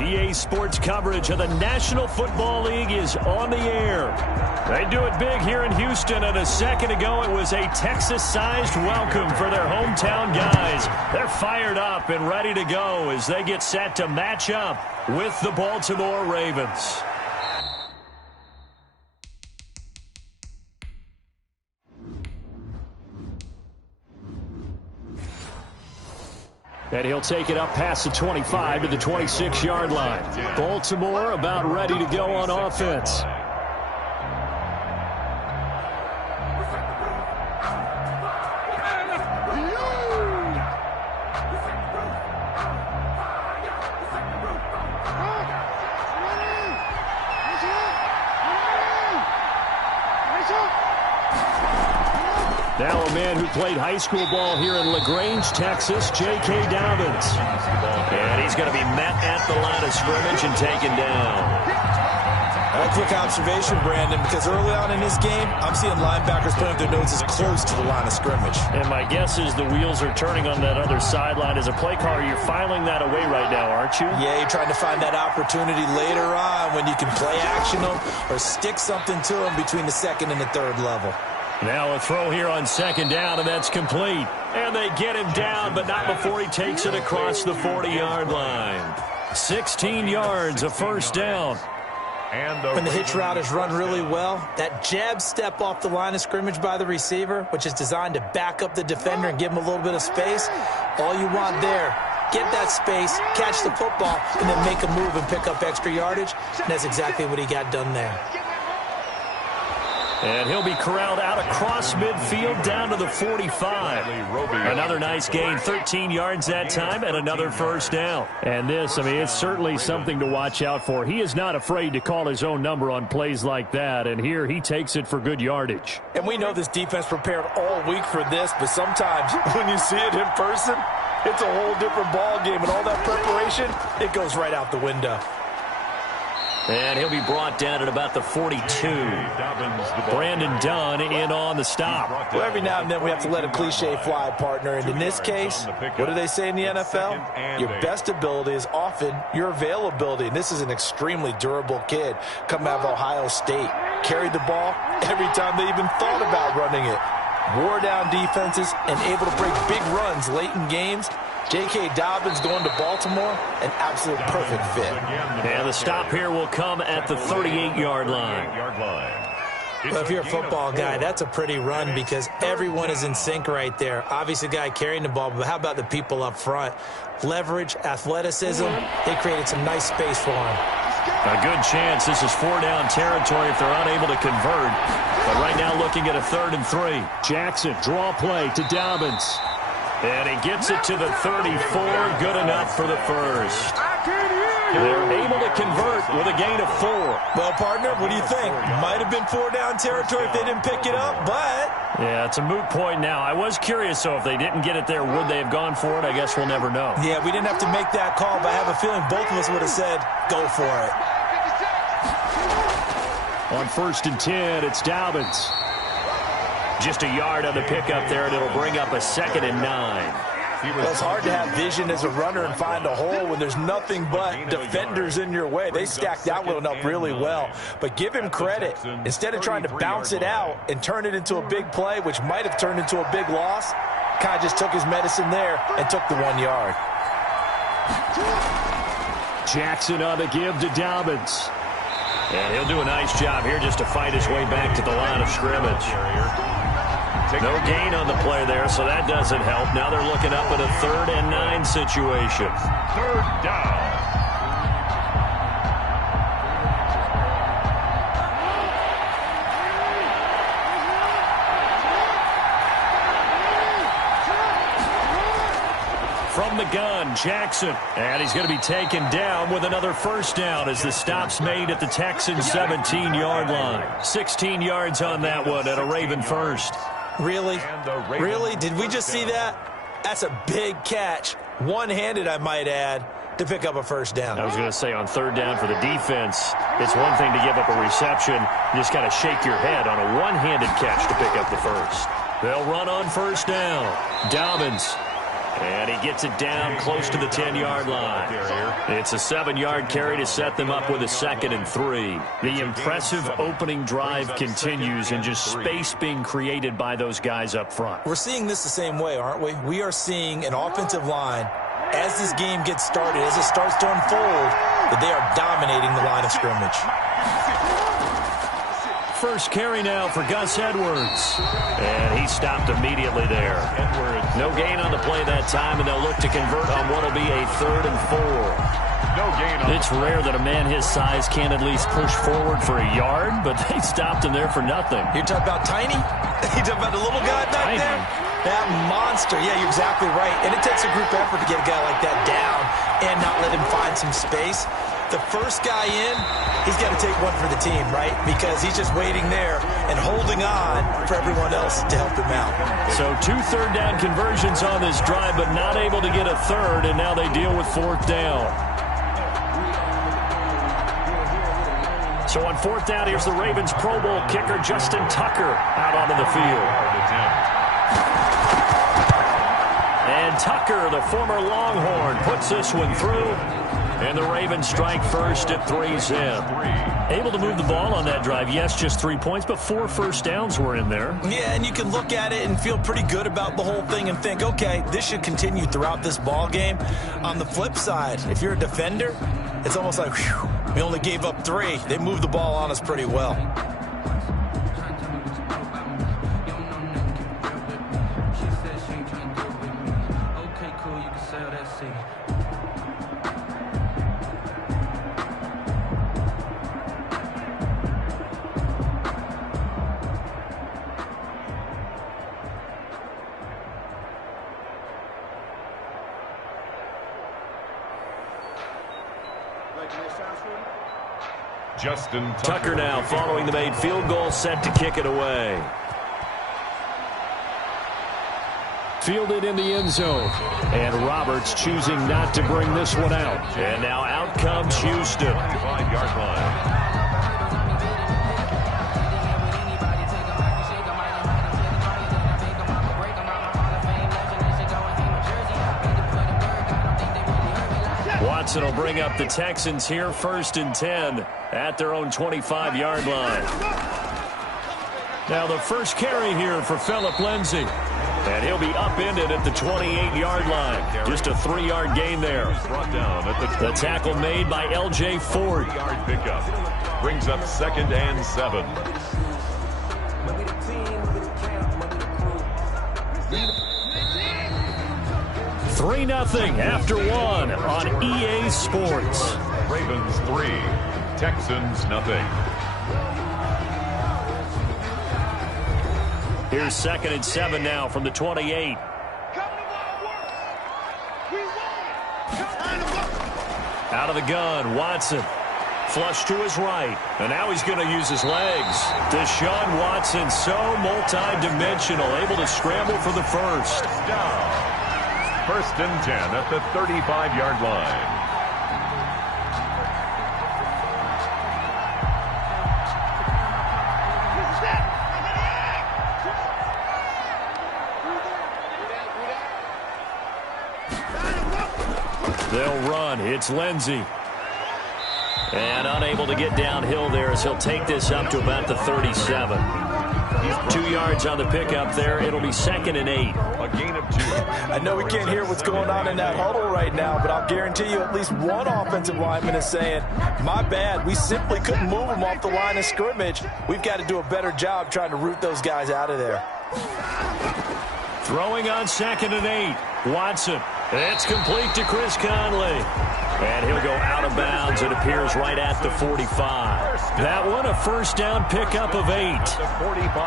EA Sports coverage of the National Football League is on the air. They do it big here in Houston, and a second ago it was a Texas-sized welcome for their hometown guys. They're fired up and ready to go as they get set to match up with the Baltimore Ravens. And he'll take it up past the 25 to the 26-yard line. Baltimore about ready to go on offense. Now a man who played high school ball here in LaGrange, Texas, J.K. Dobbins. And he's going to be met at the line of scrimmage and taken down. A quick observation, Brandon, because early on in this game, I'm seeing linebackers putting up their noses close to the line of scrimmage. And my guess is the wheels are turning on that other sideline. As a play caller, you're filing that away right now, aren't you? Yeah, you're trying to find that opportunity later on when you can play action them or stick something to them between the second and the third level. Now a throw here on second down, and that's complete. And they get him down, but not before he takes it across the 40-yard line. 16 yards, a first down. When the hitch route is run really well, that jab step off the line of scrimmage by the receiver, which is designed to back up the defender and give him a little bit of space, all you want there, get that space, catch the football, and then make a move and pick up extra yardage. And that's exactly what he got done there. And he'll be corralled out across midfield down to the 45. Another nice gain, 13 yards that time, and another first down. And this, I mean, it's certainly something to watch out for. He is not afraid to call his own number on plays like that, and here he takes it for good yardage. And we know this defense prepared all week for this, but sometimes when you see it in person, it's a whole different ball game, and all that preparation, it goes right out the window. And he'll be brought down at about the 42. Brandon Dunn in on the stop. Well, every now and then we have to let a cliche fly, partner. And in this case, what do they say in the NFL? Your best ability is often your availability. And this is an extremely durable kid coming out of Ohio State. Carried the ball every time they even thought about running it. Wore down defenses and able to break big runs late in games. J.K. Dobbins going to Baltimore, an absolute perfect fit. And the stop here will come at the 38-yard line. Well, if you're a football guy, that's a pretty run because everyone is in sync right there. Obviously, the guy carrying the ball, but how about the people up front? Leverage, athleticism, they created some nice space for him. A good chance this is four-down territory if they're unable to convert. But right now looking at a 3rd and 3. Jackson, draw play to Dobbins. And he gets it to the 34, good enough for the first. They're able to convert with a gain of 4. Well, partner, what do you think? Might have been four-down territory if they didn't pick it up, but... Yeah, it's a moot point now. I was curious, so if they didn't get it there, would they have gone for it? I guess we'll never know. Yeah, we didn't have to make that call, but I have a feeling both of us would have said, go for it. On 1st and 10, it's Dobbins. Just a yard on the pickup there, and it'll bring up a 2nd and 9. Well, it's hard to have vision as a runner and find a hole when there's nothing but defenders in your way. They stacked that one up really well. But give him credit. Instead of trying to bounce it out and turn it into a big play, which might have turned into a big loss, kind of just took his medicine there and took the 1 yard. Jackson on the give to Dobbins. And he'll do a nice job here just to fight his way back to the line of scrimmage. No gain on the play there, so that doesn't help. Now they're looking up at a 3rd and 9 situation. 3rd down. From the gun, Jackson. And he's going to be taken down with another first down as the stop's made at the Texans' 17-yard line. 16 yards on that one at a Raven first. Really? Really? Did we just see that? That's a big catch. One-handed, I might add, to pick up a first down. I was going to say on 3rd down for the defense, it's one thing to give up a reception. You just got to shake your head on a one-handed catch to pick up the first. They'll run on 1st down. Dobbins. And he gets it down close to the 10-yard line. It's a 7-yard carry to set them up with a 2nd and 3. The impressive opening drive continues, and just space being created by those guys up front. We're seeing this the same way, aren't we? We are seeing an offensive line, as this game gets started, as it starts to unfold, that they are dominating the line of scrimmage. First carry now for Gus Edwards. And he stopped immediately there. No gain on the play that time, and they'll look to convert on what will be a 3rd and 4. No gain on. It's rare that a man his size can't at least push forward for a yard, but they stopped him there for nothing. You're talking about tiny? You're talking about the little guy back there? That monster. Yeah, you're exactly right. And it takes a group effort to get a guy like that down and not let him find some space. The first guy in, he's got to take one for the team, right? Because he's just waiting there and holding on for everyone else to help him out. So 2 third-down conversions on this drive, but not able to get a third, and now they deal with 4th down. So on 4th down, here's the Ravens Pro Bowl kicker, Justin Tucker, out onto the field. And Tucker, the former Longhorn, puts this one through. And the Ravens strike first at 3-zip. Able to move the ball on that drive. Yes, just 3 points, but 4 first downs were in there. Yeah, and you can look at it and feel pretty good about the whole thing and think, okay, this should continue throughout this ball game. On the flip side, if you're a defender, it's almost like, whew, we only gave up 3. They moved the ball on us pretty well. Justin Tucker now following the made field goal, set to kick it away. Fielded in the end zone. And Roberts choosing not to bring this one out. And now out comes Houston. 5-yard line. Watson will bring up the Texans here, 1st and 10 at their own 25-yard line. Now the first carry here for Phillip Lindsay. And he'll be upended at the 28-yard line. Just a 3-yard gain there. The tackle made by L.J. Ford. 3-yard pickup. Brings up 2nd and 7. Three 3-0 after 1 on EA Sports. Ravens 3, Texans nothing. Here's 2nd and 7 now from the 28. Out of the gun, Watson. Flush to his right. And now he's going to use his legs. Deshaun Watson, so multi-dimensional, able to scramble for the first. Down. 1st and 10 at the 35-yard line. They'll run. It's Lindsay. And unable to get downhill there as he'll take this up to about the 37. 2 yards on the pickup there. It'll be 2nd and 8. A gain of 2. I know we can't hear what's going on in that huddle right now, but I'll guarantee you at least one offensive lineman is saying, my bad, we simply couldn't move them off the line of scrimmage. We've got to do a better job trying to root those guys out of there. Throwing on 2nd and 8. Watson. It's complete to Chris Conley. And he'll go out of bounds. It appears right at the 45. That one, a first down pickup of 8.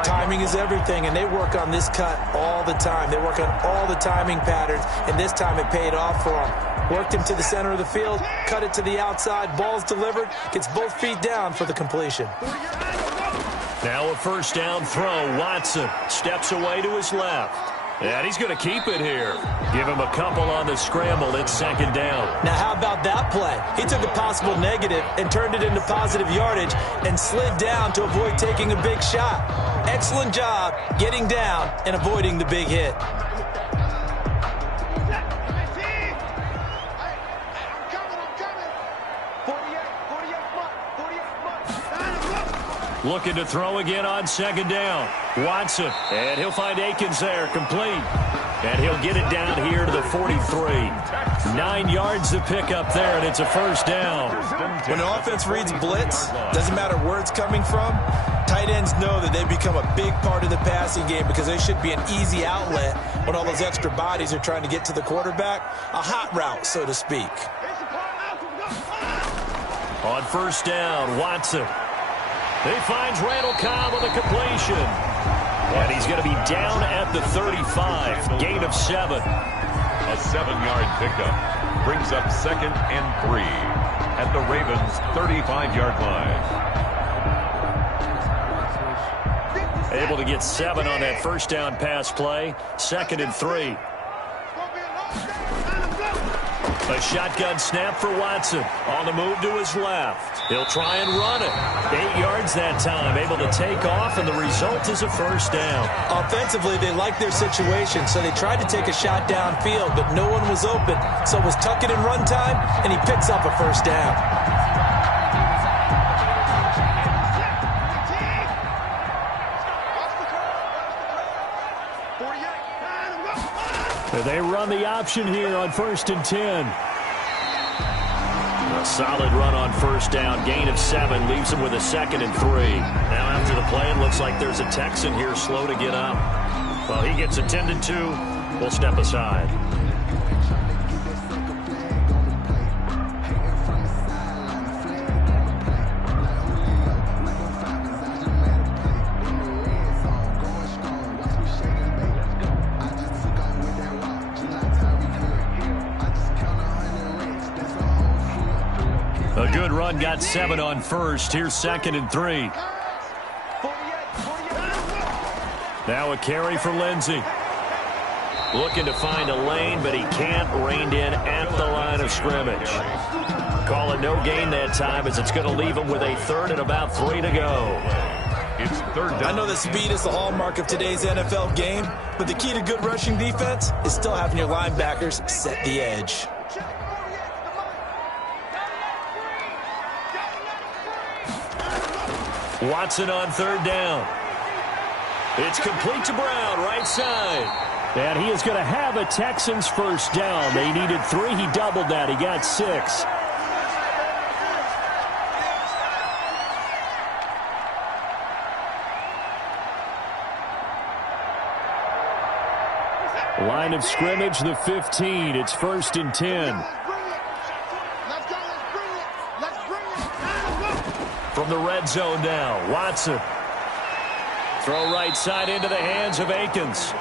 Timing is everything, and they work on this cut all the time. They work on all the timing patterns, and this time it paid off for them. Worked him to the center of the field, cut it to the outside, ball's delivered, gets both feet down for the completion. Now a first down throw. Watson steps away to his left. And he's going to keep it here. Give him a couple on the scramble. It's 2nd down. Now, how about that play? He took a possible negative and turned it into positive yardage and slid down to avoid taking a big shot. Excellent job getting down and avoiding the big hit. Looking to throw again on second down. Watson, and he'll find Akins there, complete. And he'll get it down here to the 43. 9 yards to pick up there, and it's a first down. When an offense reads blitz, doesn't matter where it's coming from, tight ends know that they become a big part of the passing game because they should be an easy outlet when all those extra bodies are trying to get to the quarterback. A hot route, so to speak. On first down, Watson. He finds Randall Cobb on the completion. And he's going to be down at the 35. Gain of 7. A 7-yard pickup brings up 2nd and 3 at the Ravens' 35-yard line. Able to get 7 on that first down pass play. 2nd and 3. A shotgun snap for Watson. On the move to his left. He'll try and run it. 8 yards that time. Able to take off, and the result is a first down. Offensively, they like their situation, so they tried to take a shot downfield, but no one was open. So it was tuck it in run time, and he picks up a first down. They run the option here on 1st and 10. A solid run on first down. Gain of 7 leaves him with a 2nd and 3. Now after the play, it looks like there's a Texan here slow to get up. Well, he gets attended to. We'll step aside. A good run, got 7 on first. Here's 2nd and 3. Now a carry for Lindsey. Looking to find a lane, but he can't. Reined in at the line of scrimmage. Call it no gain that time, as it's going to leave him with a 3rd and about 3 to go. It's 3rd down. I know that speed is the hallmark of today's NFL game, but the key to good rushing defense is still having your linebackers set the edge. Watson on 3rd down. It's complete to Brown, right side. And he is going to have a Texans first down. They needed 3. He doubled that. He got 6. Line of scrimmage, the 15. It's 1st and 10. From the red zone now, Watson. Throw right side into the hands of Akins.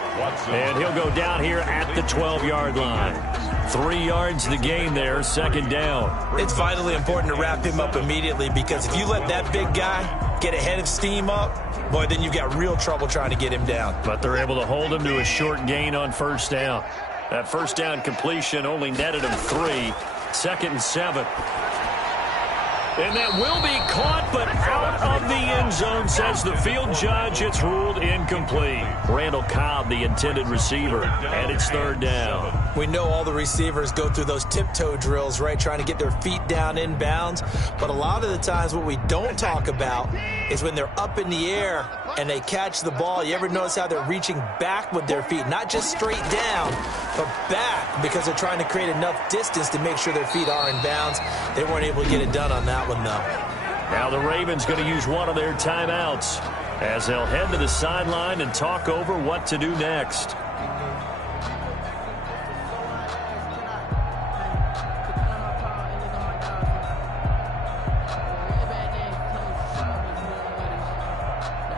And he'll go down here at the 12-yard line. 3 yards the gain there, 2nd down. It's vitally important to wrap him up immediately, because if you let that big guy get a head of steam up, boy, then you've got real trouble trying to get him down. But they're able to hold him to a short gain on first down. That first down completion only netted him 3. 2nd and 7. And that will be caught, but out of the end zone, says the field judge. It's ruled incomplete. Randall Cobb, the intended receiver, and it's 3rd down. We know all the receivers go through those tiptoe drills, right, trying to get their feet down inbounds. But a lot of the times what we don't talk about is when they're up in the air and they catch the ball. You ever notice how they're reaching back with their feet? Not just straight down, but back, because they're trying to create enough distance to make sure their feet are in bounds. They weren't able to get it done on that one, though. Now the Ravens going to use one of their timeouts as they'll head to the sideline and talk over what to do next.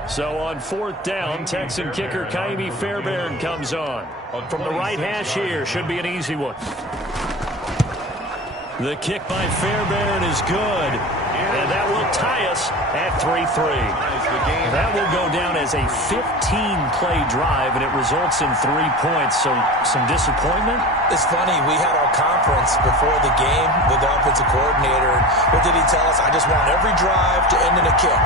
So on 4th down, Texan kicker Kaimi Fairbairn comes on. From the right hash here, should be an easy one. The kick by Fairbairn is good. And that will tie us at 3-3. That will go down as a 15-play drive, and it results in 3 points. So some disappointment? It's funny, we had our conference before the game with the offensive coordinator. And what did he tell us? I just want every drive to end in a kick,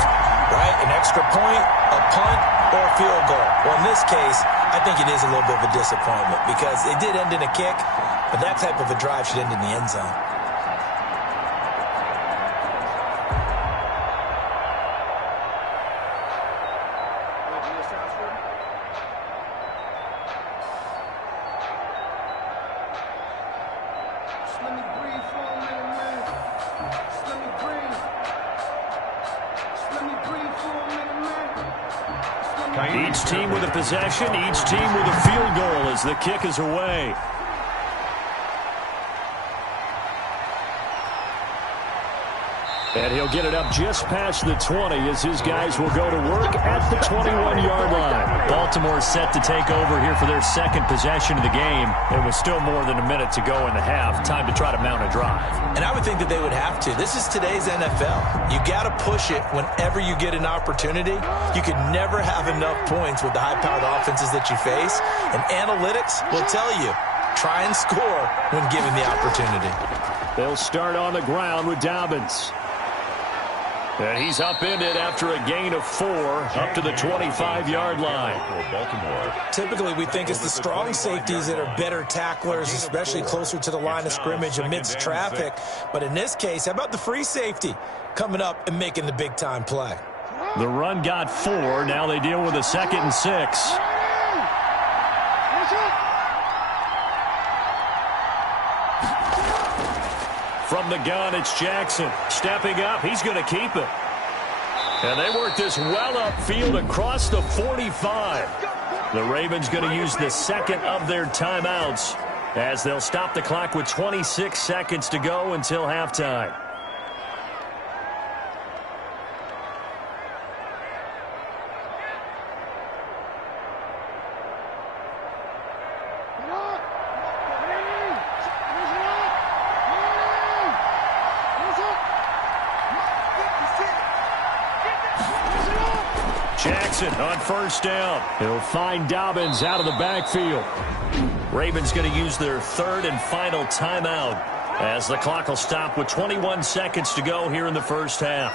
right? An extra point, a punt, or a field goal. Well, in this case, I think it is a little bit of a disappointment, because it did end in a kick, but that type of a drive should end in the end zone. Each team with a possession, each team with a field goal as the kick is away. And he'll get it up just past the 20 as his guys will go to work at the 21-yard line. Baltimore set to take over here for their second possession of the game. And with still more than a minute to go in the half, time to try to mount a drive. And I would think that they would have to. This is today's NFL. You got to push it whenever you get an opportunity. You could never have enough points with the high-powered offenses that you face. And analytics will tell you, try and score when given the opportunity. They'll start on the ground with Dobbins. And he's upended after a gain of 4 up to the 25-yard line. Baltimore. Typically, we think it's the strong safeties that are better tacklers, especially closer to the line of scrimmage amidst traffic. But in this case, how about the free safety coming up and making the big-time play? The run got 4. Now they deal with a 2nd and 6. From the gun, it's Jackson. Stepping up, he's going to keep it. And they work this well upfield across the 45. The Ravens going to use the second of their timeouts as they'll stop the clock with 26 seconds to go until halftime. Jackson on first down. He'll find Dobbins out of the backfield. Ravens going to use their third and final timeout as the clock will stop with 21 seconds to go here in the first half.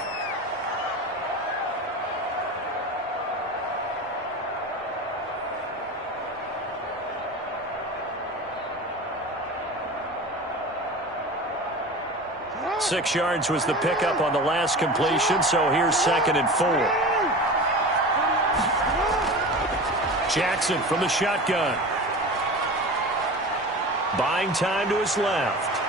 Six yards was the pickup on the last completion, so here's 2nd and 4. Jackson from the shotgun. Buying time to his left.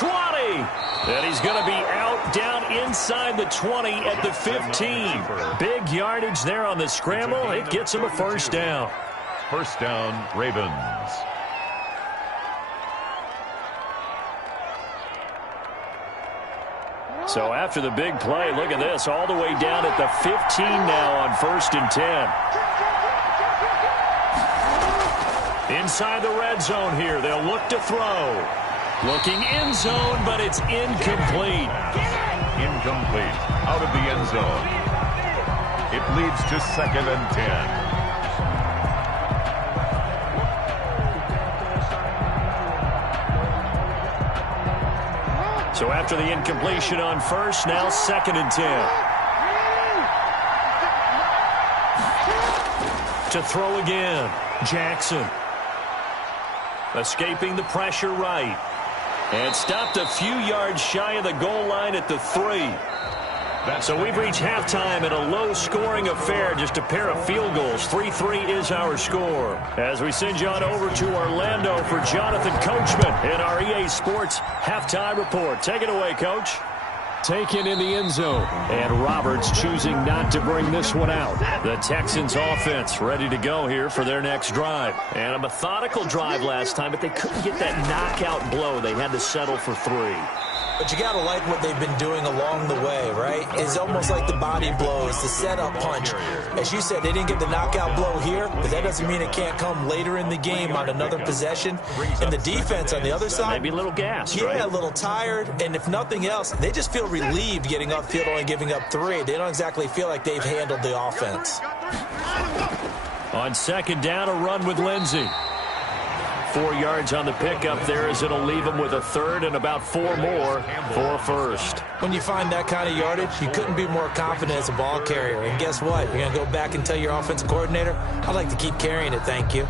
20! And he's going to be out down inside the 20 at the 15. Big yardage there on the scramble. It gets him a first down. First down, Ravens. So after the big play, look at this, all the way down at the 15 now on 1st and 10. Inside the red zone here, they'll look to throw. Looking end zone, but it's incomplete. Incomplete. Out of the end zone. It leads to 2nd and 10. So after the incompletion on first, now 2nd and 10. To throw again, Jackson. Escaping the pressure right. And stopped a few yards shy of the goal line at the 3. So we've reached halftime in a low-scoring affair, just a pair of field goals. 3-3 is our score. As we send you on over to Orlando for Jonathan Coachman in our EA Sports Halftime Report. Take it away, Coach. Taken in the end zone. And Roberts choosing not to bring this one out. The Texans offense ready to go here for their next drive. And a methodical drive last time, but they couldn't get that knockout blow. They had to settle for 3. But you got to like what they've been doing along the way, right? It's almost like the body blows, the setup punch. As you said, they didn't get the knockout blow here, but that doesn't mean it can't come later in the game on another possession. And the defense on the other side, maybe a little gas, right? Yeah, a little tired. And if nothing else, they just feel relieved getting upfield, only giving up 3. They don't exactly feel like they've handled the offense. On 2nd down, a run with Lindsey. 4 yards on the pickup there as it'll leave him with a 3rd and about 4 more for a first. When you find that kind of yardage, you couldn't be more confident as a ball carrier. And guess what? You're going to go back and tell your offensive coordinator, I'd like to keep carrying it, thank you.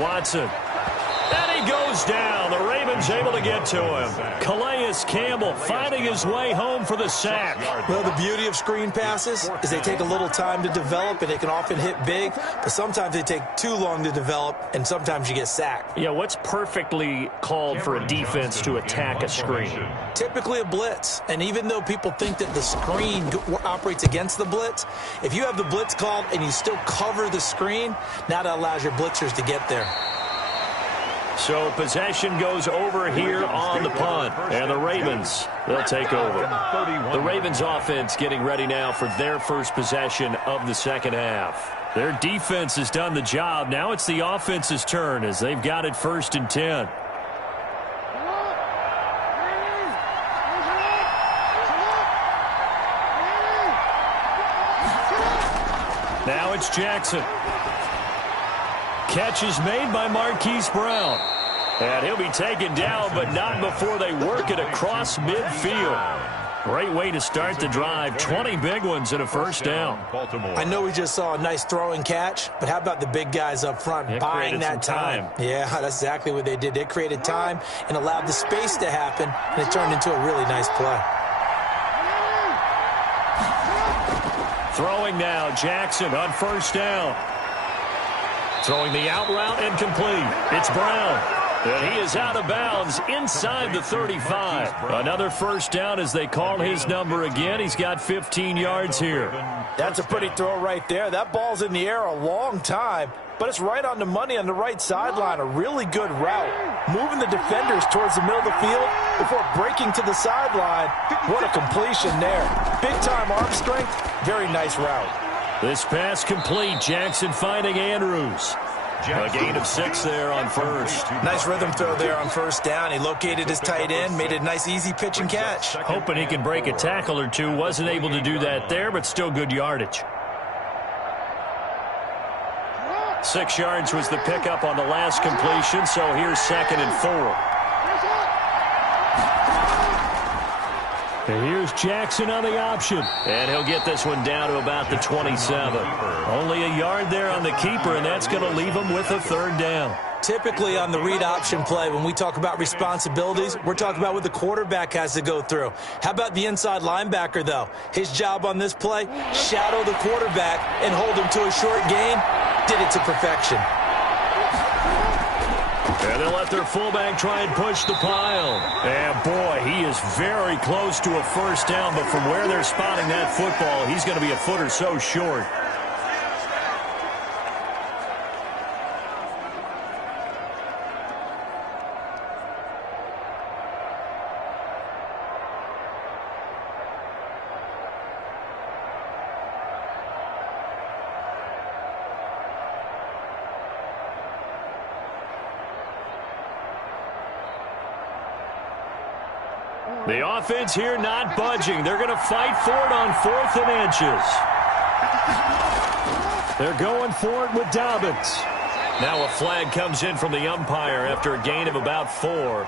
Watson. And he he goes down. The Ravens able to get to him. Calais Campbell finding his way home for the sack. Well, the beauty of screen passes is they take a little time to develop, and they can often hit big, but sometimes they take too long to develop, and sometimes you get sacked. Yeah, what's perfectly called for a defense to attack a screen? Typically a blitz, and even though people think that the screen operates against the blitz, if you have the blitz called and you still cover the screen, now that allows your blitzers to get there. So possession goes over here on the punt, and the Ravens, they'll take over. The Ravens offense getting ready now for their first possession of the second half. Their defense has done the job. Now it's the offense's turn as they've got it 1st and 10. Now it's Jackson. Catch is made by Marquise Brown. And he'll be taken down, but not before they work it across midfield. Great way to start the drive. 20 big ones and a first down. I know we just saw a nice throwing catch, but how about the big guys up front buying that time? Yeah, that's exactly what they did. They created time and allowed the space to happen, and it turned into a really nice play. Throwing now, Jackson on 1st down. Throwing the out route and complete. It's Brown. And he is out of bounds inside the 35. Another 1st down as they call his number again. He's got 15 yards here. That's a pretty throw right there. That ball's in the air a long time, but it's right on the money on the right sideline. A really good route. Moving the defenders towards the middle of the field before breaking to the sideline. What a completion there. Big-time arm strength. Very nice route. This pass complete. Jackson finding Andrews. A gain of 6 there on 1st. Nice rhythm throw there on 1st down. He located his tight end, made it a nice easy pitch and catch. Hoping he can break a tackle or two. Wasn't able to do that there, but still good yardage. 6 yards was the pickup on the last completion, so here's 2nd and 4. And here's Jackson on the option. And he'll get this one down to about the 27. Only a yard there on the keeper, and that's going to leave him with a 3rd down. Typically on the read option play, when we talk about responsibilities, we're talking about what the quarterback has to go through. How about the inside linebacker, though? His job on this play, shadow the quarterback and hold him to a short gain. Did it to perfection. And they'll let their fullback try and push the pile. And, boy, he is very close to a 1st down, but from where they're spotting that football, he's going to be a foot or so short. The offense here not budging. They're going to fight for it on 4th and inches. They're going for it with Dobbins. Now a flag comes in from the umpire after a gain of about 4.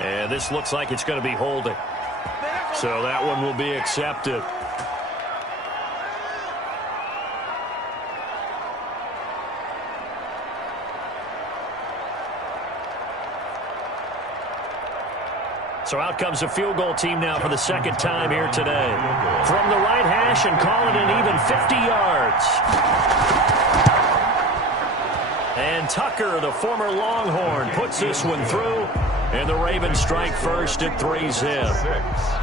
And this looks like it's going to be holding. So that one will be accepted. So out comes the field goal team now for the 2nd time here today. From the right hash and call it an even 50 yards. And Tucker, the former Longhorn, puts this one through. And the Ravens strike first at 3-zip.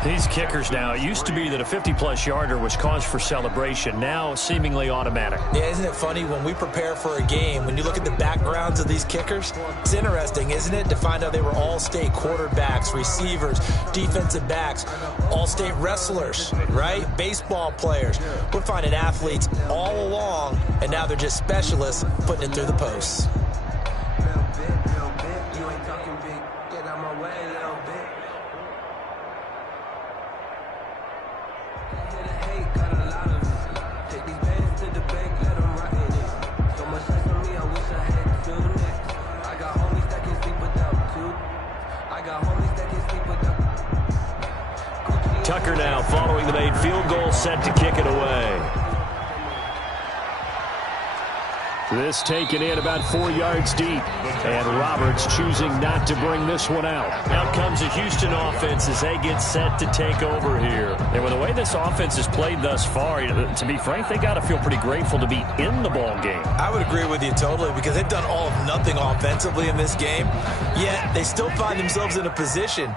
These kickers now, it used to be that a 50-plus yarder was cause for celebration. Now seemingly automatic. Yeah, isn't it funny when we prepare for a game, when you look at the backgrounds of these kickers, it's interesting, isn't it, to find out they were all-state quarterbacks, receivers, defensive backs, all-state wrestlers, right? Baseball players. We're finding athletes all along, and now they're just specialists putting it through the posts. Tucker now following the made field goal, set to kick it away. This taken in about 4 yards deep. And Roberts choosing not to bring this one out. Out comes the Houston offense as they get set to take over here. And with the way this offense has played thus far, to be frank, they got to feel pretty grateful to be in the ball game. I would agree with you totally because they've done all of nothing offensively in this game. Yet they still find themselves in a position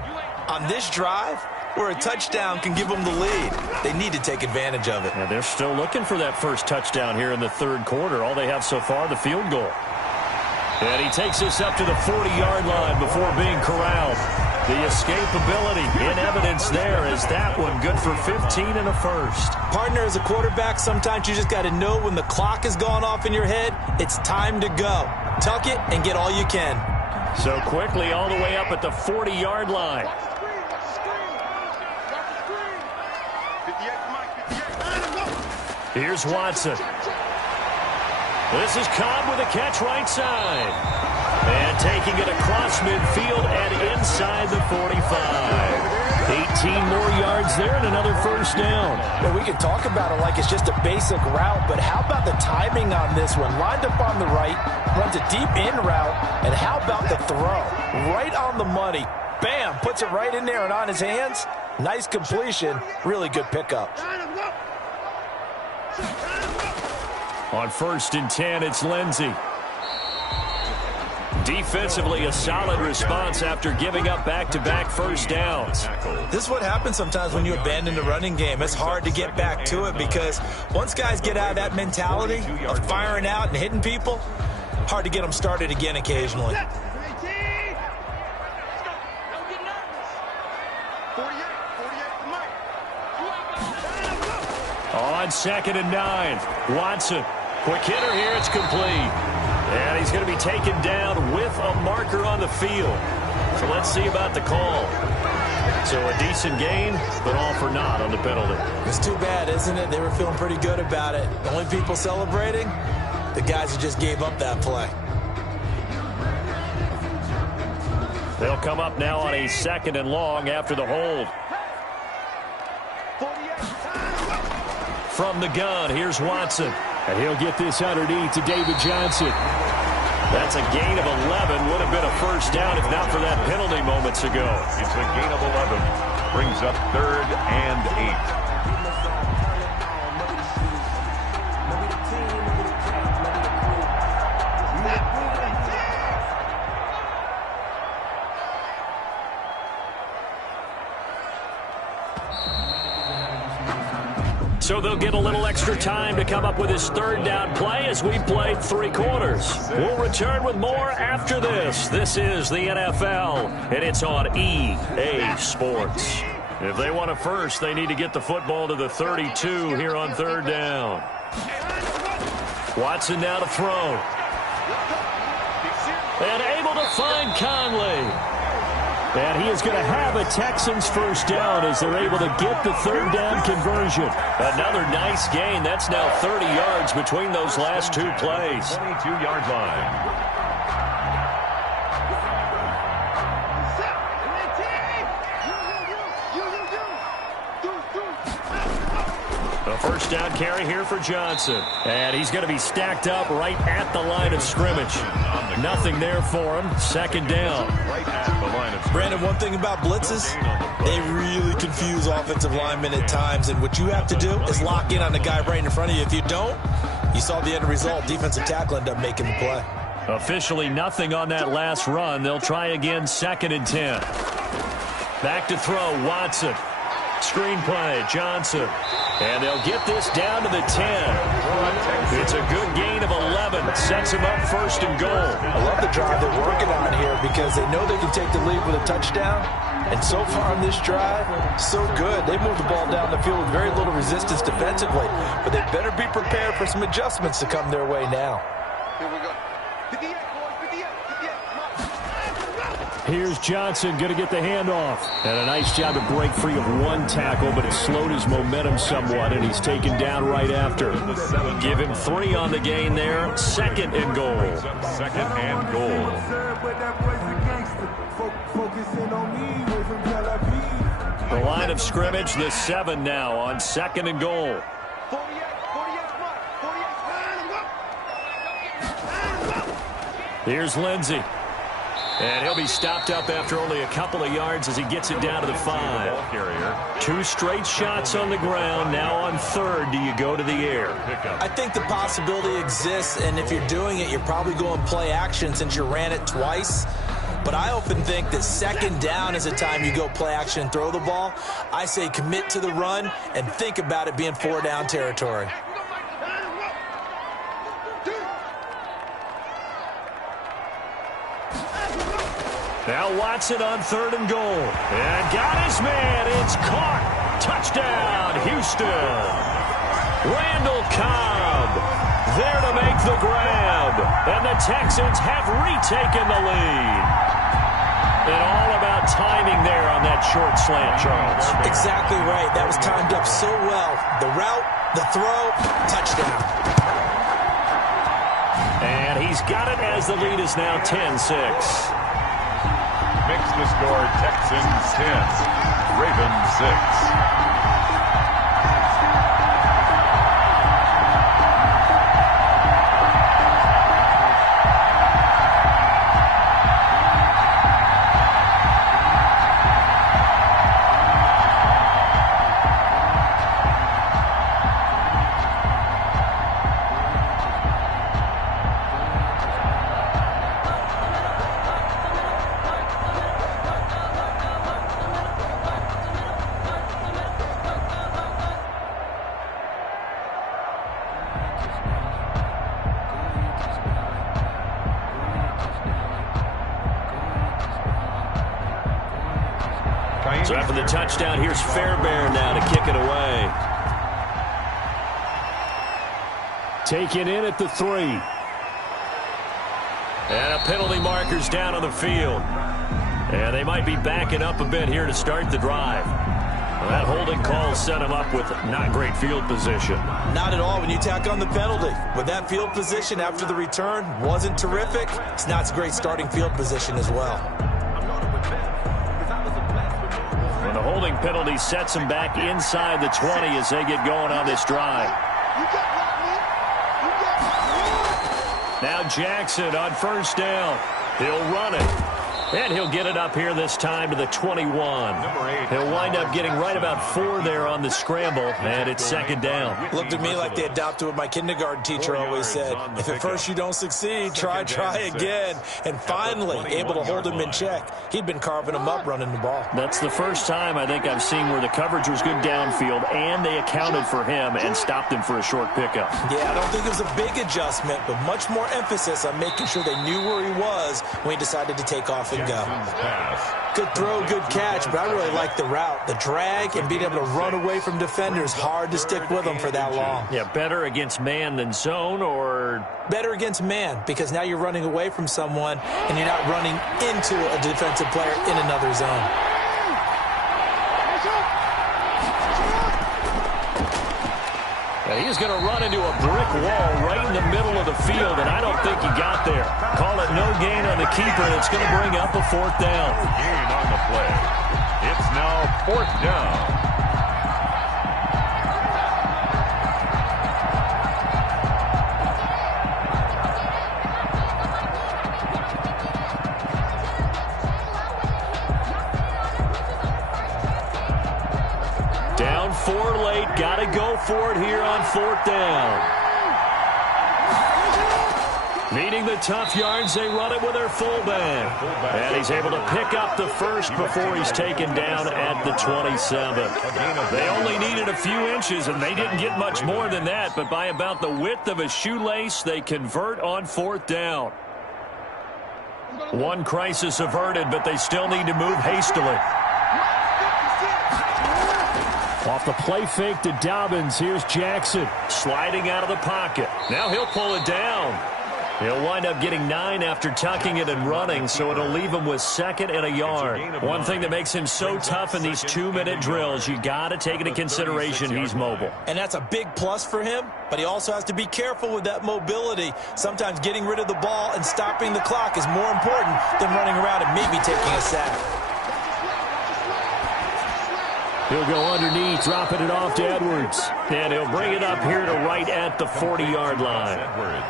on this drive where a touchdown can give them the lead. They need to take advantage of it. Yeah, they're still looking for that first touchdown here in the third quarter. All they have so far, the field goal. And he takes this up to the 40-yard line before being corralled. The escapability in evidence there is that one good for 15 and a first. Partner, as a quarterback, sometimes you just got to know when the clock has gone off in your head, it's time to go. Tuck it and get all you can. So quickly all the way up at the 40-yard line. Here's Watson. This is Cobb with a catch right side. And taking it across midfield and inside the 45. 18 more yards there and another first down. Well, we can talk about it like it's just a basic route, but how about the timing on this one? Lined up on the right, runs a deep in route, and how about the throw? Right on the money. Bam, puts it right in there and on his hands. Nice completion. Really good pickup. On 1st and 10, it's Lindsey. Defensively, a solid response after giving up back-to-back first downs. This is what happens sometimes when you abandon the running game. It's hard to get back to it because once guys get out of that mentality of firing out and hitting people, hard to get them started again occasionally. On 2nd and 9, Watson. Quick hitter here, it's complete. And he's going to be taken down with a marker on the field. So let's see about the call. So a decent gain, but all for naught on the penalty. It's too bad, isn't it? They were feeling pretty good about it. The only people celebrating, the guys who just gave up that play. They'll come up now on a 2nd and long after the hold. From the gun, here's Watson. And he'll get this underneath to David Johnson. That's a gain of 11. Would have been a first down if not for that penalty moments ago. It's a gain of 11. Brings up 3rd and 8. So they'll get a little extra time to come up with his 3rd down play as we played 3 quarters. We'll return with more after this. This is the NFL, and it's on EA Sports. If they want a first, they need to get the football to the 32 here on 3rd down. Watson now to throw. And able to find Conley. And he is going to have a Texans first down as they're able to get the 3rd down conversion. Another nice gain. That's now 30 yards between those last 2 plays. 22-yard line. A first down carry here for Johnson. And he's going to be stacked up right at the line of scrimmage. Nothing there for him. 2nd down. Right at the line of scrimmage. Brandon, one thing about blitzes, they really confuse offensive linemen at times. And what you have to do is lock in on the guy right in front of you. If you don't, you saw the end result. Defensive tackle ended up making the play. Officially nothing on that last run. They'll try again 2nd and 10. Back to throw, Watson. Screen play, Johnson. And they'll get this down to the 10. It's a good gain of 11. Sets him up 1st and goal. I love the drive they're working on here because they know they can take the lead with a touchdown. And so far on this drive, so good. They moved the ball down the field with very little resistance defensively. But they better be prepared for some adjustments to come their way now. Here we go. 58, boys, 58, 58. Here's Johnson going to get the handoff. And a nice job to break free of 1 tackle, but it slowed his momentum somewhat, and he's taken down right after. Give him 3 on the gain there. 2nd and goal. 2nd and goal. The line of scrimmage, the 7 now on 2nd and goal. 48, 48, 48, Here's Lindsey. And he'll be stopped up after only a couple of yards as he gets it down to the 5. 2 straight shots on the ground. Now on 3rd, do you go to the air? I think the possibility exists, and if you're doing it, you're probably going play action since you ran it twice. But I often think that 2nd down is a time you go play action and throw the ball. I say commit to the run and think about it being 4 down territory. Now Watson on 3rd and goal. And got his man. It's caught. Touchdown, Houston. Randall Cobb there to make the grab. And the Texans have retaken the lead. And all about timing there on that short slant, Charles. Exactly right. That was timed up so well. The route, the throw, touchdown. And he's got it as the lead is now 10-6. Makes the score Texans 10, Ravens 6. So after the touchdown, here's Fairbairn now to kick it away. Taken in at the 3. And a penalty marker's down on the field. And they might be backing up a bit here to start the drive. Well, that holding call set him up with not great field position. Not at all when you tack on the penalty. But that field position after the return wasn't terrific. It's not a great starting field position as well. The holding penalty sets them back inside the 20 as they get going on this drive. Now Jackson on 1st down. He'll run it. And he'll get it up here this time to the 21. He'll wind up getting right about 4 there on the scramble, and it's 2nd down. Looked at me like they adopted what my kindergarten teacher always said. If at first you don't succeed, try again. And finally, able to hold him in check. He'd been carving him up running the ball. That's the first time I think I've seen where the coverage was good downfield, and they accounted for him and stopped him for a short pickup. Yeah, I don't think it was a big adjustment, but much more emphasis on making sure they knew where he was when he decided to take off and go. Good throw, good catch, but I really like the route. The drag and being able to run away from defenders, hard to stick with them for that long. Yeah, better against man than zone, or? Better against man, because now you're running away from someone and you're not running into a defensive player in another zone. He's going to run into a brick wall right in the middle of the field, and I don't think he got there. Call it no gain on the keeper, and it's going to bring up a 4th down. No gain on the play. It's now 4th down. Down 4 late, got to go for it here on 4th down. Needing the tough yards, they run it with their fullback. And he's able to pick up the 1st before he's taken down at the 27. They only needed a few inches, and they didn't get much more than that. But by about the width of a shoelace, they convert on 4th down. One crisis averted, but they still need to move hastily. Off the play fake to Dobbins, here's Jackson sliding out of the pocket. Now he'll pull it down. He'll wind up getting 9 after tucking it and running, so it'll leave him with 2nd and a yard. One thing that makes him so tough in these 2-minute drills, you got to take into consideration he's mobile. And that's a big plus for him, but he also has to be careful with that mobility. Sometimes getting rid of the ball and stopping the clock is more important than running around and maybe taking a sack. He'll go underneath, dropping it off to Edwards. And he'll bring it up here to right at the 40-yard line.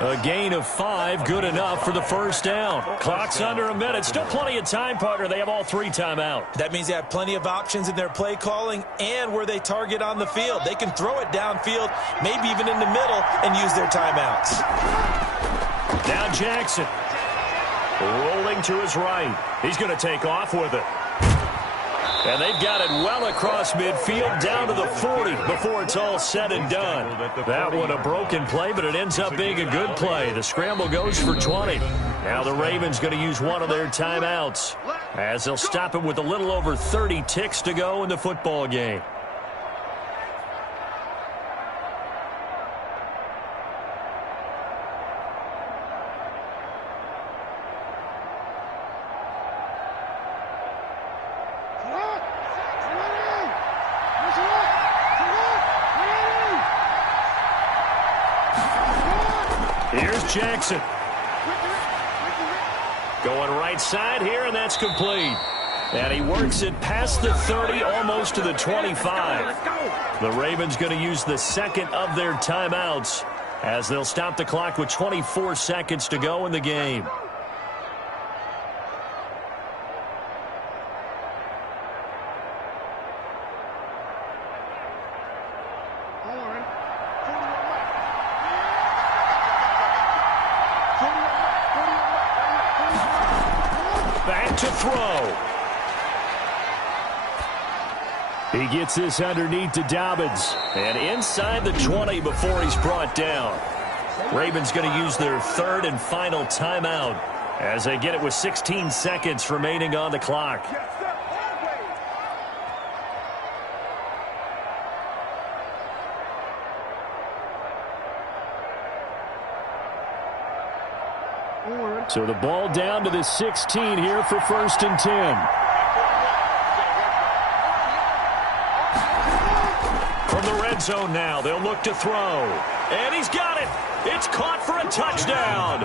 A gain of 5, good enough for the first down. Clock's under a minute. Still plenty of time, partner. They have all 3 timeouts. That means they have plenty of options in their play calling and where they target on the field. They can throw it downfield, maybe even in the middle, and use their timeouts. Now Jackson. Rolling to his right. He's going to take off with it. And they've got it well across midfield down to the 40 before it's all said and done. That one a broken play, but it ends up being a good play. The scramble goes for 20. Now the Ravens going to use one of their timeouts as they'll stop it with a little over 30 ticks to go in the football game. Jackson going right side here, and that's complete. And he works it past the 30, almost to the 25. The Ravens going to use the second of their timeouts as they'll stop the clock with 24 seconds to go in the game. To throw. He gets this underneath to Dobbins. And inside the 20 before he's brought down. Ravens going to use their third and final timeout as they get it with 16 seconds remaining on the clock. So the ball down to the 16 here for 1st and 10. From the red zone now, they'll look to throw. And he's got it. It's caught for a touchdown.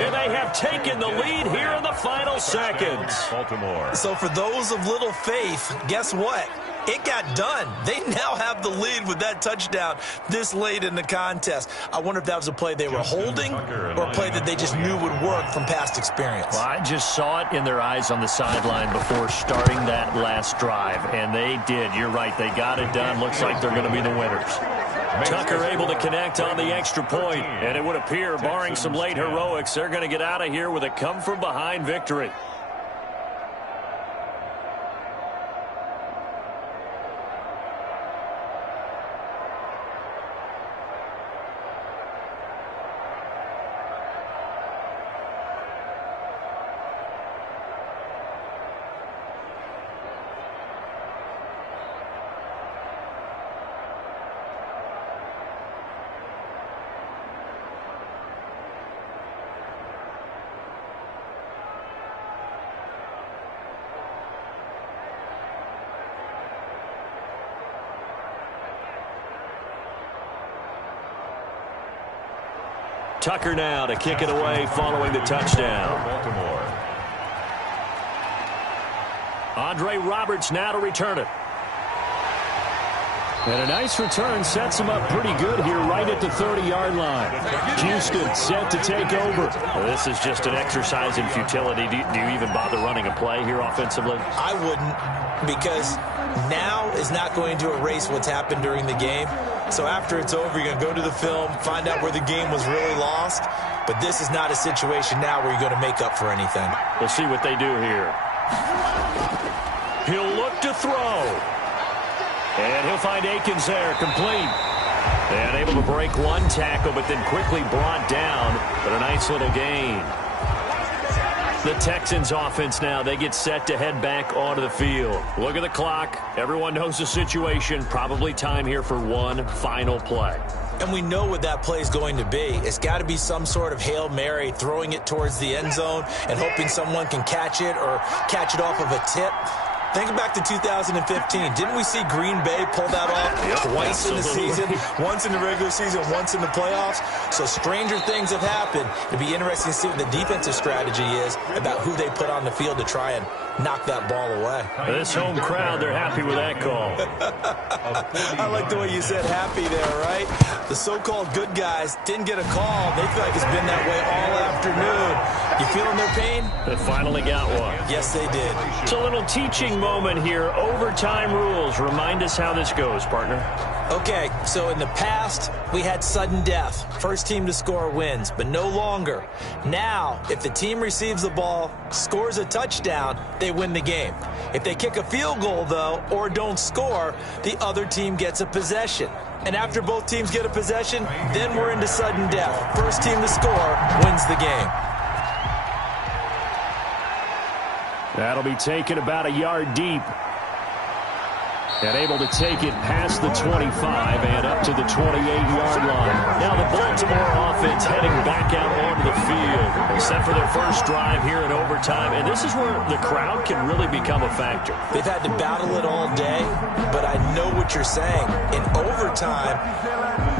And they have taken the lead here in the final seconds. Baltimore. So for those of little faith, guess what? It got done. They now have the lead with that touchdown this late in the contest. I wonder if that was a play they were holding or a play that they just knew would work from past experience. Well, I just saw it in their eyes on the sideline before starting that last drive, and they did. You're right. They got it done. Looks like they're going to be the winners. Tucker able to connect on the extra point, and it would appear, barring some late heroics, they're going to get out of here with a come-from-behind victory. Tucker now to kick it away following the touchdown. Baltimore. Andre Roberts now to return it. And a nice return sets him up pretty good here right at the 30-yard line. Houston set to take over. Well, this is just an exercise in futility. Do you even bother running a play here offensively? I wouldn't, because now is not going to erase what's happened during the game. So after it's over, you're going to go to the film, find out where the game was really lost. But this is not a situation now where you're going to make up for anything. We'll see what they do here. He'll look to throw. And he'll find Akins there, complete. And able to break one tackle, but then quickly brought down. But a nice little gain. The Texans offense now, they get set to head back onto the field. Look at the clock. Everyone knows the situation. Probably time here for one final play. And we know what that play is going to be. It's got to be some sort of Hail Mary, throwing it towards the end zone and hoping someone can catch it or catch it off of a tip. Think back to 2015. Didn't we see Green Bay pull that off twice in the season? Once in the regular season, once in the playoffs. So stranger things have happened. It'd be interesting to see what the defensive strategy is about who they put on the field to try and knock that ball away. This home crowd, they're happy with that call. I like the way you said happy there, right? The so-called good guys didn't get a call. They feel like it's been that way all afternoon. You feeling their pain? They finally got one. Yes, they did. It's a little teaching moment here. Overtime rules. Remind us how this goes, partner. Okay, so in the past, we had sudden death. First team to score wins, but no longer. Now, if the team receives the ball, scores a touchdown, they win the game. If they kick a field goal, though, or don't score, the other team gets a possession. And after both teams get a possession, then we're into sudden death. First team to score wins the game. That'll be taken about a yard deep. And able to take it past the 25 and up to the 28-yard line. Now the Baltimore offense heading back out onto the field. Set for their first drive here in overtime. And this is where the crowd can really become a factor. They've had to battle it all day, but I know what you're saying. In overtime,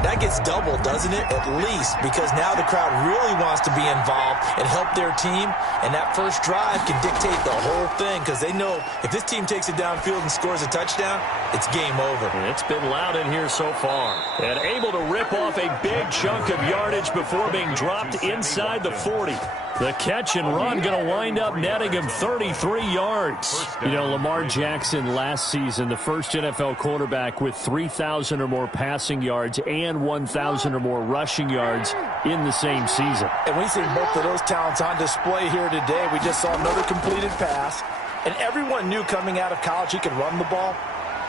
that gets doubled, doesn't it? At least, because now the crowd really wants to be involved and help their team. And that first drive can dictate the whole thing because they know if this team takes it downfield and scores a touchdown, it's game over. It's been loud in here so far. And able to rip off a big chunk of yardage before being dropped inside the 40. The catch and run going to wind up netting him 33 yards. You know, Lamar Jackson last season, the first NFL quarterback with 3,000 or more passing yards and 1,000 or more rushing yards in the same season. And we see both of those talents on display here today. We just saw another completed pass. And everyone knew coming out of college he could run the ball.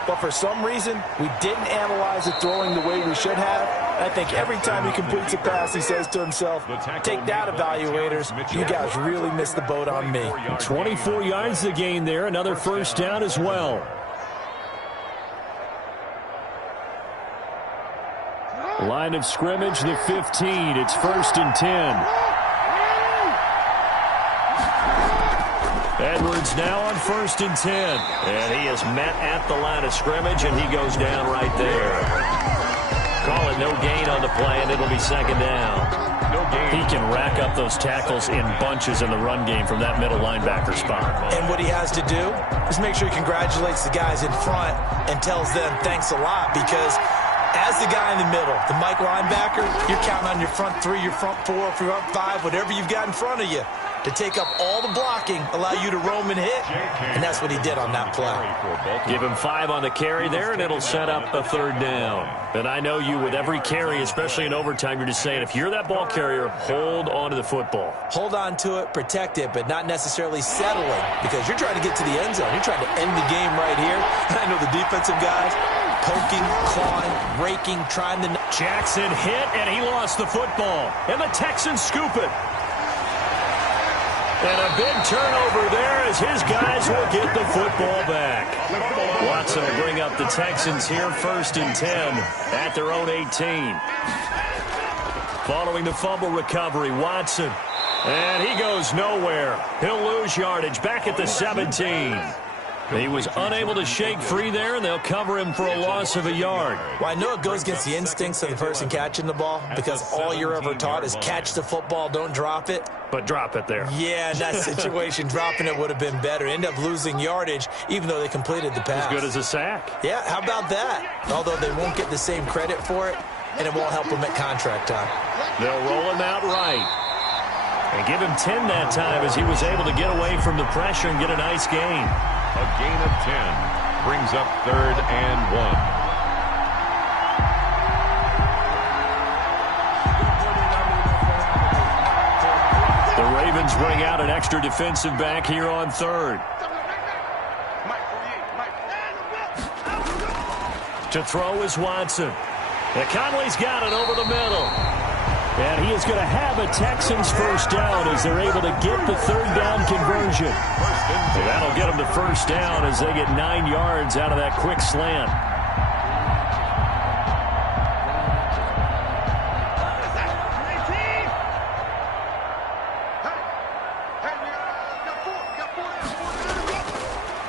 But for some reason, we didn't analyze it throwing the way we should have. I think every time he completes a pass, he says to himself, take that, evaluators. You guys really missed the boat on me. 24 yards to gain there. Another first down as well. Line of scrimmage, the 15. It's 1st and 10. Edwards now on 1st and 10. And he is met at the line of scrimmage, and he goes down right there. Call it no gain on the play, and it'll be 2nd down. No gain. He can rack up those tackles in bunches in the run game from that middle linebacker spot. And what he has to do is make sure he congratulates the guys in front and tells them thanks a lot, because as the guy in the middle, the Mike linebacker, you're counting on your front 3, your front 4, front 5, whatever you've got in front of you to take up all the blocking, allow you to roam and hit. And that's what he did on that play. Give him 5 on the carry there, and it'll set up a 3rd down. And I know you, with every carry, especially in overtime, you're just saying, if you're that ball carrier, hold on to the football. Hold on to it, protect it, but not necessarily settling, because you're trying to get to the end zone. You're trying to end the game right here. And I know the defensive guys poking, clawing, raking, trying to... Jackson hit, and he lost the football. And the Texans scoop it. And a big turnover there as his guys will get the football back. Watson will bring up the Texans here, 1st and 10 at their own 18. Following the fumble recovery, Watson. And he goes nowhere. He'll lose yardage back at the 17. He was unable to shake free there, and they'll cover him for a loss of a yard. Well, I know it goes against the instincts of the person catching the ball, because all you're ever taught is catch the football, don't drop it. But drop it there. Yeah, in that situation, dropping it would have been better. End up losing yardage, even though they completed the pass. As good as a sack. Yeah, how about that? Although they won't get the same credit for it, and it won't help them at contract time. They'll roll him out right. And give him 10 that time, as he was able to get away from the pressure and get a nice gain. A gain of 10 brings up 3rd and 1. The Ravens bring out an extra defensive back here on 3rd. To throw is Watson. And Conley's got it over the middle. And he is going to have a Texans first down as they're able to get the 3rd down conversion. And that'll get them the first down as they get 9 yards out of that quick slant.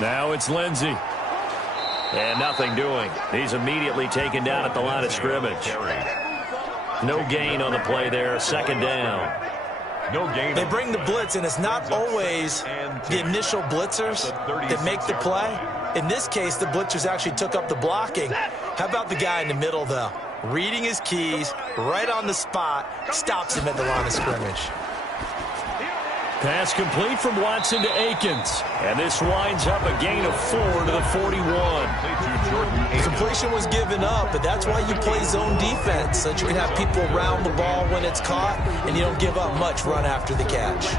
Now it's Lindsey. And nothing doing. He's immediately taken down at the line of scrimmage. No gain on the play there. Second down. No gain. They bring the blitz, and it's not always the initial blitzers that make the play. In this case, the blitzers actually took up the blocking. How about the guy in the middle, though? Reading his keys, right on the spot, stops him at the line of scrimmage. Pass complete from Watson to Akins. And this winds up a gain of 4 to the 41. The completion was given up, but that's why you play zone defense, so that you can have people around the ball when it's caught, and you don't give up much run after the catch.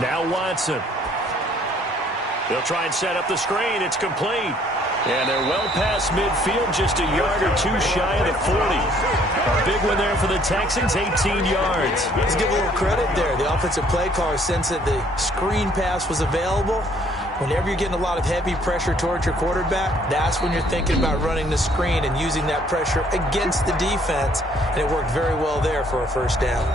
Now Watson. They'll try and set up the screen. It's complete. And they're well past midfield, just a yard or two shy of the 40. A big one there for the Texans, 18 yards. Let's give a little credit there. The offensive play caller sensed that the screen pass was available. Whenever you're getting a lot of heavy pressure towards your quarterback, that's when you're thinking about running the screen and using that pressure against the defense. And it worked very well there for a first down.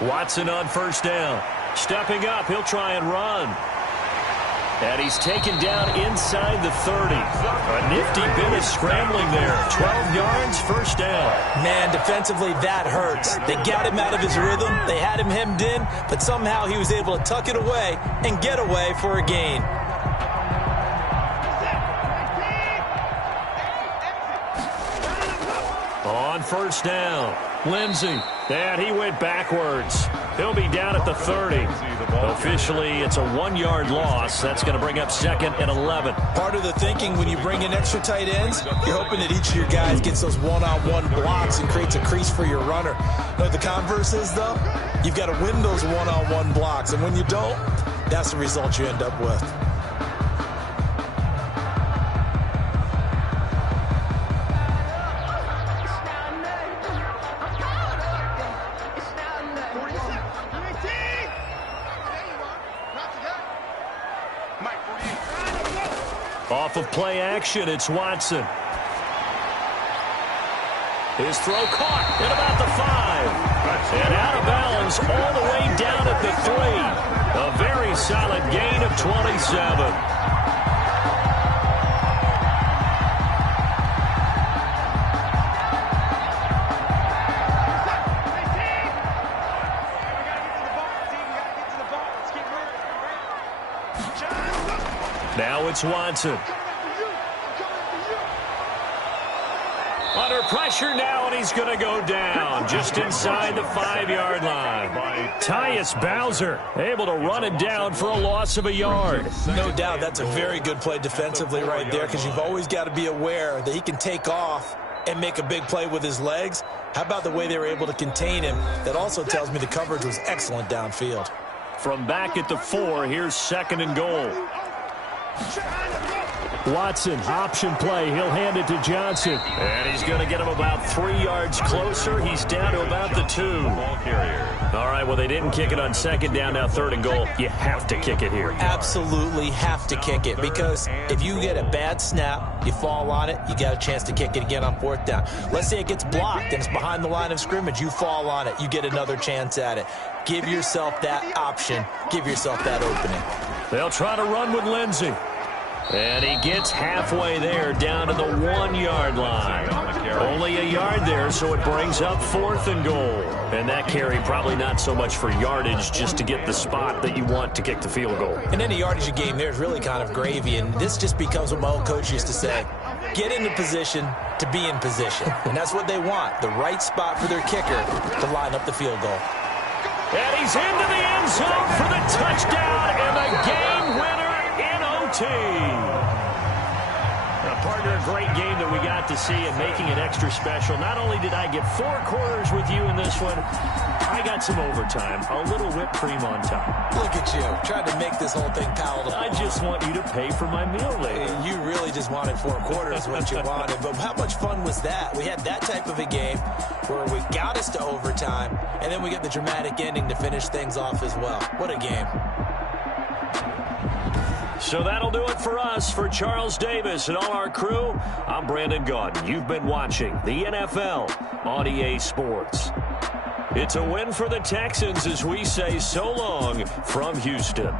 Watson on first down. Stepping up, he'll try and run. And he's taken down inside the 30. A nifty bit of scrambling there. 12 yards, first down. Man, defensively, that hurts. They got him out of his rhythm. They had him hemmed in, but somehow he was able to tuck it away and get away for a gain. On first down, Lindsey. And he went backwards. He'll be down at the 30. Officially, it's a 1-yard loss. That's going to bring up second and 11. Part of the thinking when you bring in extra tight ends, you're hoping that each of your guys gets those one-on-one blocks and creates a crease for your runner. You know what the converse is, though? You've got to win those one-on-one blocks. And when you don't, that's the result you end up with. Off of play action, it's Watson. His throw caught at about the 5. And out of bounds all the way down at the 3. A very solid gain of 27. Now it's Watson. Under pressure now, and he's going to go down just inside the 5-yard line. Tyus Bowser able to run it down for a loss of a yard. No doubt that's a very good play defensively right there, because you've always got to be aware that he can take off and make a big play with his legs. How about the way they were able to contain him? That also tells me the coverage was excellent downfield. From back at the 4, here's second and goal. Watson, option play. He'll hand it to Johnson. And he's going to get him about 3 yards closer. He's down to about the 2. All right, well, they didn't kick it on second down, now third and goal. You have to kick it here. Absolutely have to kick it, because if you get a bad snap, you fall on it, you got a chance to kick it again on fourth down. Let's say it gets blocked and it's behind the line of scrimmage. You fall on it, you get another chance at it. Give yourself that option. Give yourself that opening. They'll try to run with Lindsey. And he gets halfway there, down to the 1-yard line. Only a yard there, so it brings up fourth and goal. And that carry probably not so much for yardage, just to get the spot that you want to kick the field goal. And any yardage game there is really kind of gravy, and this just becomes what my old coach used to say. Get into position to be in position. And that's what they want, the right spot for their kicker to line up the field goal. And he's into the end zone for the touchdown and the game winner in OT. partner, a great game that we got to see and making it extra special. Not only did I get 4 quarters with you in this one, I got some overtime, a little whipped cream on top. Look at you, trying to make this whole thing palatable. I just want you to pay for my meal later. You really just wanted 4 quarters, what you wanted. But how much fun was that? We had that type of a game where we got us to overtime, and then we get the dramatic ending to finish things off as well. What a game. So that'll do it for us. For Charles Davis and all our crew, I'm Brandon Gaudin. You've been watching the NFL on EA Sports. It's a win for the Texans as we say so long from Houston.